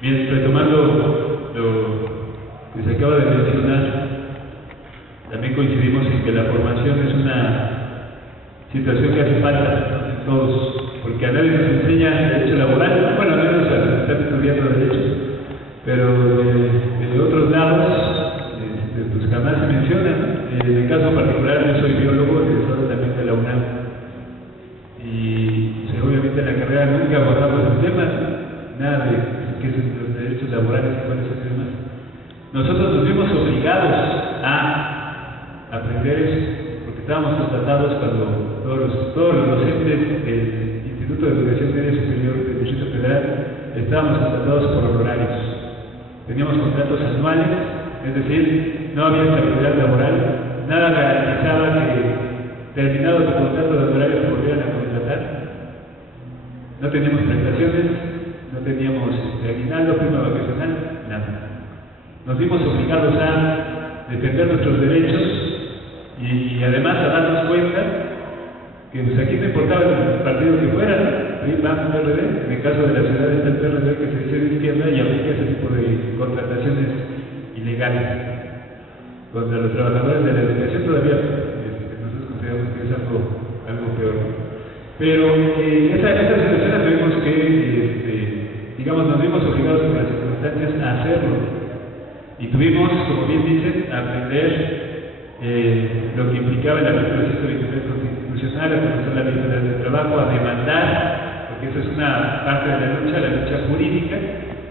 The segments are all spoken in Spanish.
Bien, retomando lo que se acaba de mencionar, también coincidimos en que la formación es una situación que hace falta en todos, porque a nadie nos enseña derecho laboral, bueno, al menos están estudiando derecho, pero de otros lados, pues jamás se menciona, ¿no? En el caso particular, yo soy biólogo, egresado también de la UNAM, y pues, obviamente en la carrera nunca abordamos el tema, nada de qué son los derechos laborales y cuáles son los demás. Nosotros nos vimos obligados a aprender eso, porque estábamos contratados cuando todos los docentes del Instituto de Educación Media Superior del Distrito Federal estábamos contratados por honorarios. Teníamos contratos anuales, es decir, no había estabilidad laboral, nada garantizaba que terminado tu contrato de honorarios te volvieran a contratar. No teníamos prestaciones, no teníamos aguinaldo, prima vacacional, nada. Nos vimos obligados a defender nuestros derechos y además a darnos cuenta que pues aquí no importaba el partido que fuera, PRI, PAN, PRD, en el caso de la ciudad está el PRD que se dice de izquierda y aplica ese tipo de contrataciones ilegales contra los trabajadores de la educación. Todavía nosotros consideramos que es algo peor, pero esa situación la tuvimos que, digamos, nos vimos obligados por las circunstancias a hacerlo y tuvimos, como bien dicen, a aprender lo que implicaba el artículo 123 constitucional, a conocer la ley federal del trabajo, a demandar, porque eso es una parte de la lucha jurídica,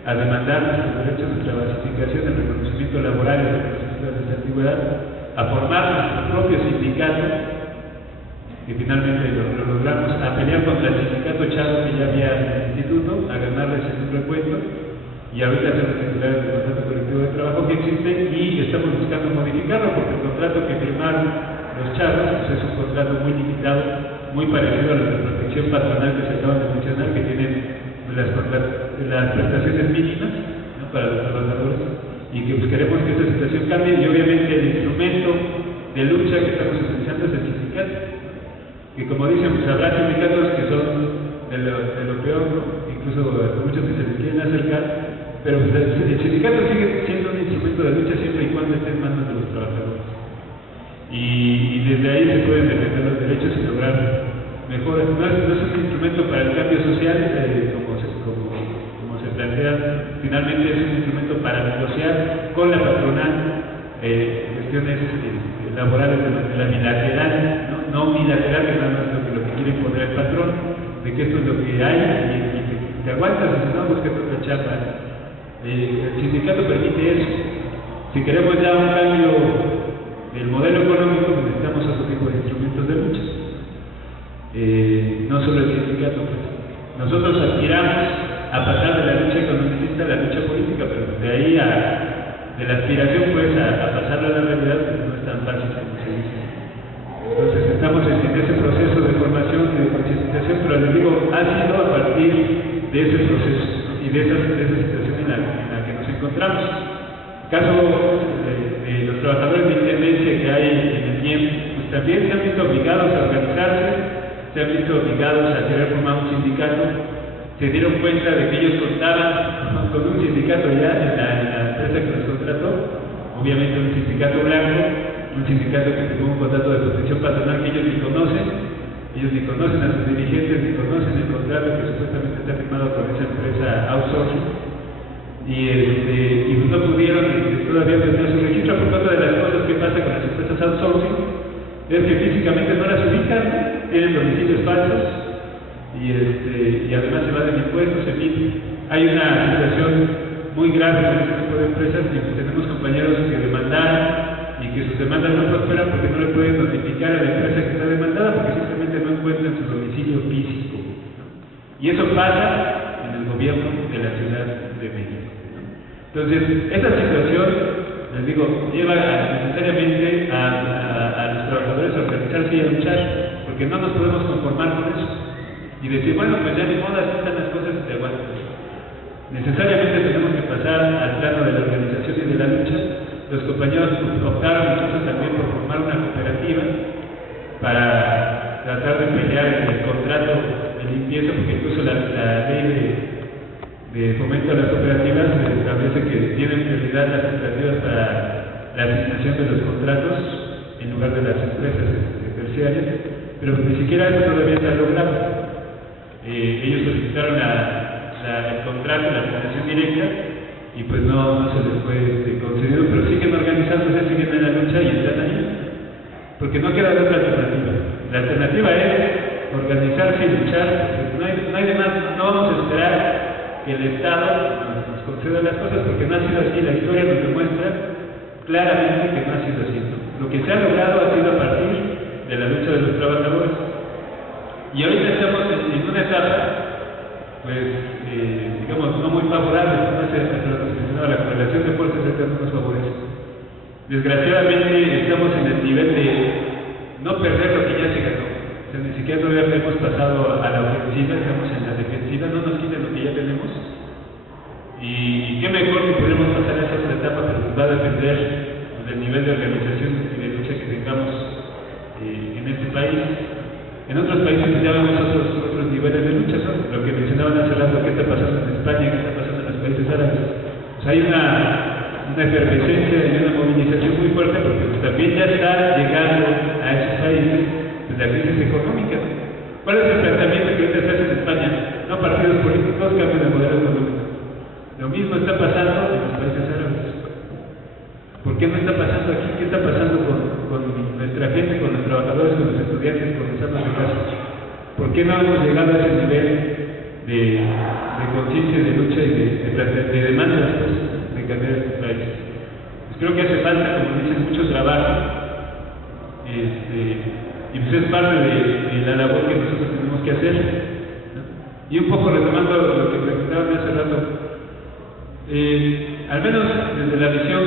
a demandar nuestros derechos, nuestra basificación, el reconocimiento laboral y el reconocimiento de nuestra antigüedad, a formar nuestro propio sindicato, que finalmente lo logramos, a pelear contra el sindicato echado que ya había en el instituto, a ganarles el recuento, y ahorita somos titulares del contrato colectivo de trabajo que existe y estamos buscando modificarlo porque el contrato que firmaron los chavos pues es un contrato muy limitado, muy parecido a los de protección patronal que se acaban de mencionar, que tienen las prestaciones mínimas, ¿no?, para los trabajadores, y que pues queremos que esta situación cambie. Y obviamente el instrumento de lucha que estamos utilizando es el sindicato, que como dicen, pues habrá sindicatos que son de lo peor, ¿no? Incluso muchos que se les quieren acercar, pero pues el sindicato sigue siendo un instrumento de lucha siempre y cuando esté en manos de los trabajadores. Y desde ahí se pueden defender los derechos y lograr mejoras. No es un instrumento para el cambio social, como se plantea, finalmente es un instrumento para negociar con la patronal cuestiones laborales de manera bilateral, no unilateral, que nada más lo que quiere imponer el patrón, de que esto es lo que hay y que te aguantas, y si no, busca otra chapa. El sindicato permite eso. Si queremos ya un cambio del modelo económico, necesitamos otro tipo de instrumentos de lucha. No solo el sindicato, pues. Nosotros aspiramos a pasar de la lucha economicista a la lucha política, pero de ahí de la aspiración pues a pasarla a la realidad, pues no es tan fácil como se dice. Entonces estamos en ese proceso de formación y de concientización, pero les digo, ha sido a partir de ese proceso y de esa situación en la que nos encontramos. El caso de los trabajadores de intendencia que hay en el IEM, pues también se han visto obligados a organizarse, se han visto obligados a querer formar un sindicato, se dieron cuenta de que ellos contaban con un sindicato ya en la empresa que los contrató, obviamente un sindicato blanco, un sindicato que tuvo un contrato de protección patronal que ellos ni conocen a sus dirigentes, ni conocen el contrato que supuestamente está firmado con esa empresa outsourcing, y no pudieron todavía tener su registro por cuenta de las cosas que pasan con las empresas outsourcing, es que físicamente no las ubican, tienen domicilios falsos, y además se evaden impuestos, en fin. Hay una situación muy grave con este tipo de empresas y pues tenemos compañeros que demandaron y que sus demandas no prosperan porque no le pueden notificar a la empresa que está demandada porque simplemente no encuentran su domicilio físico, ¿no? Y eso pasa en el gobierno de la Ciudad de México, ¿no? Entonces, esta situación, les digo, lleva necesariamente a los trabajadores a organizarse y a luchar, porque no nos podemos conformar con eso y decir, bueno, pues ya ni modo, así están las cosas y te aguantas. Necesariamente tenemos que pasar al plano de la organización y de la lucha. Los compañeros optaron incluso también por formar una cooperativa para tratar de pelear el contrato de limpieza, porque incluso la ley de fomento a las cooperativas establece que tienen prioridad las cooperativas para la asignación de los contratos en lugar de las empresas terciarias, pero ni siquiera eso todavía está logrado. Ellos solicitaron el contrato, la asignación directa, y pues no se les fue concedido, pero siguen organizándose, siguen en la lucha y están ahí, porque no queda otra alternativa. La alternativa es organizarse y luchar, porque no hay de más, no vamos a esperar que el Estado nos conceda las cosas, porque no ha sido así. La historia nos demuestra claramente que no ha sido así, ¿no? Lo que se ha logrado ha sido a partir de la lucha de los trabajadores, y ahorita estamos en una etapa, pues, digamos, no muy favorable, no sé, la correlación de fuerzas no nos favorece. Desgraciadamente estamos en el nivel de no perder lo que ya se ganó. O sea, ni siquiera todavía hemos pasado a la ofensiva, estamos en la defensiva, no nos quiten lo que ya tenemos. Y qué mejor que podemos pasar a esa otra etapa, pero nos va a depender del nivel de organización y de lucha que tengamos en este país. En otros países ya vemos otros niveles de lucha, ¿no? Lo que mencionaban hace rato, qué está pasando en España, qué está pasando en los países árabes. Pues hay una efervescencia y una movilización muy fuerte, porque pues también ya está llegando a esos países pues, la crisis económica. ¿Cuál es el planteamiento que ahorita se hace en España? No partidos políticos, cambio de modelo económico. Lo mismo está pasando en los países árabes. ¿Por qué no está pasando aquí? ¿Qué está pasando con nuestra gente, con los trabajadores, con los estudiantes, con los amas de casa? ¿Por qué no hemos llegado a ese nivel de conciencia, de lucha y de demandas, pues, de cambiar este país? Pues creo que hace falta, como dicen, mucho trabajo, y pues es parte de la labor que nosotros tenemos que hacer, ¿no? Y un poco retomando lo que preguntaban hace rato, al menos desde la visión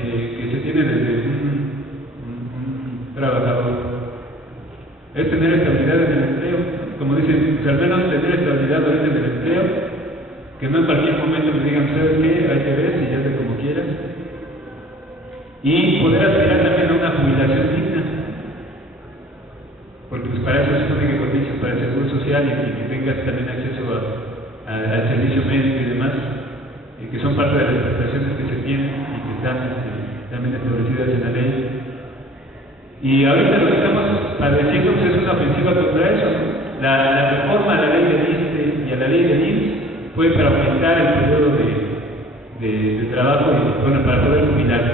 que se tiene desde un trabajador, es tener estabilidad en el empleo. Como dicen, pues al menos tener estabilidad ahorita en el empleo, que no en cualquier momento me digan, ¿sabes qué? Hay que ver, si ya sé como quieras. Y poder aspirar también a una jubilación digna, porque pues para eso se supone que cotices para el seguro social y que tengas también acceso al servicio médico y demás, que son parte de las prestaciones que se tienen y que están también establecidas en la ley. Y ahorita lo que estamos padeciendo pues, es una ofensiva contra eso, ¿no? La reforma a la ley del ISSSTE y a la ley del IMSS fue para aumentar el periodo de trabajo y, bueno, para poder jubilar.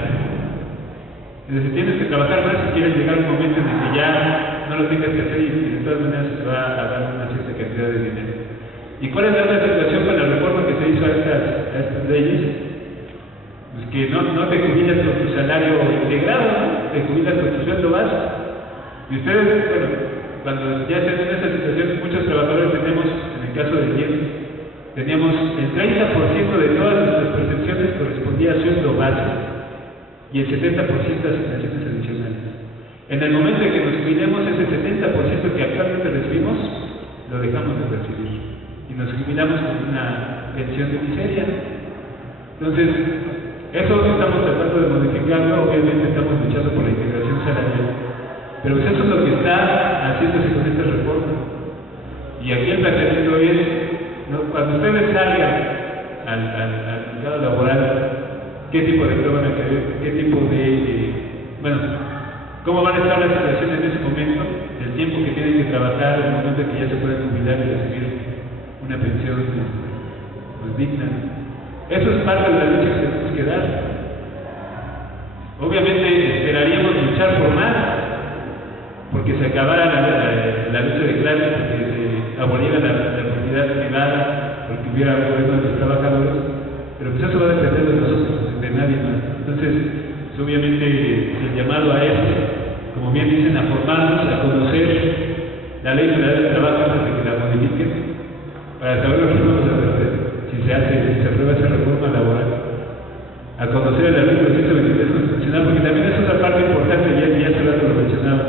Entonces tienes que trabajar más si quieres llegar a un momento en el que ya no lo tengas que hacer y de todas maneras se va a dar una cierta cantidad de dinero. ¿Y cuál es la otra situación con la reforma que se hizo a estas leyes? Pues que no te jubilas con tu salario integrado, ¿no? Te jubilas con tu sueldo base. Y ustedes, bueno, cuando ya estén en esa situación, muchos trabajadores tenemos, en el caso del IEM, teníamos el 30% de todas nuestras percepciones correspondía a sueldo base y el 70% a asignaciones adicionales. En el momento en que nos jubilemos, ese 70% que actualmente recibimos, lo dejamos de recibir y nos jubilamos con una pensión de miseria. Entonces, eso estamos tratando de modificarlo. Obviamente estamos luchando por la integración salarial, pero pues eso es lo que está haciéndose con esta reforma. Y aquí el planteamiento es, ¿no? Cuando ustedes salgan al mercado laboral, ¿qué tipo de empleo van a querer? ¿Qué tipo bueno, cómo van a estar las situaciones en ese momento? El tiempo que tienen que trabajar, el momento en que ya se pueden jubilar y recibir una pensión pues, digna. Eso es parte de la lucha que tenemos que dar. Obviamente esperaríamos luchar por más, porque se acabara la lucha de clases, porque se aboliera la propiedad privada, porque hubiera gobierno de los trabajadores, pero pues eso va a depender de nosotros, de nadie más. Entonces, pues, obviamente el llamado a eso, como bien dicen, a formarnos, a conocer la Ley Federal del Trabajo antes de que la modifiquen, para saber lo que vamos a hacer, si se aprueba esa reforma laboral, a conocer el artículo 123 constitucional, porque también es otra parte importante, ya hace rato lo mencionaba.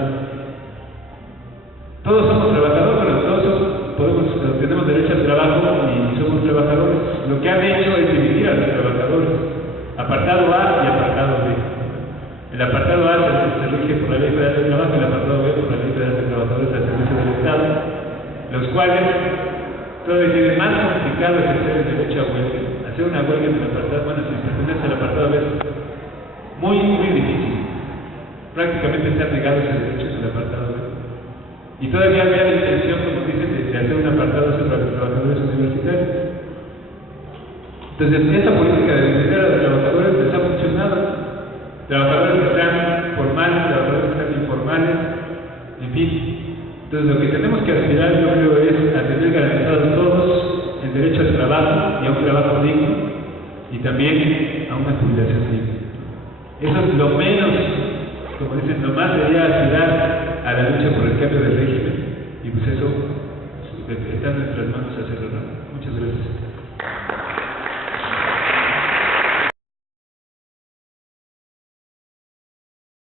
Todos somos trabajadores, pero todos tenemos derecho al trabajo y somos trabajadores. Lo que han hecho es dividir a los trabajadores, apartado A y apartado B. El apartado A se rige por la Ley Federal del Trabajo, el apartado B por la Ley Federal de Trabajadores al Servicio del Estado, los cuales todavía tiene más complicado ejercer el derecho a huelga, a hacer una huelga en el apartado, bueno, si pertenece al apartado B, es muy, muy difícil. Prácticamente están negados ese derecho en el apartado B. Y todavía había la intención, como dicen, de hacer un apartado C para los trabajadores universitarios. Entonces, esta política de defender a los trabajadores les ha funcionado. Trabajadores que están formales, trabajadores que están informales, en fin. Entonces, lo que tenemos que aspirar, yo creo, es a tener garantizados todos el derecho al trabajo y a un trabajo digno, y también a una jubilación digna. Eso es lo menos, como dicen, lo más sería aspirar a la lucha por el cambio del régimen, y pues eso está en nuestras manos hacerlo, ¿no? Muchas gracias.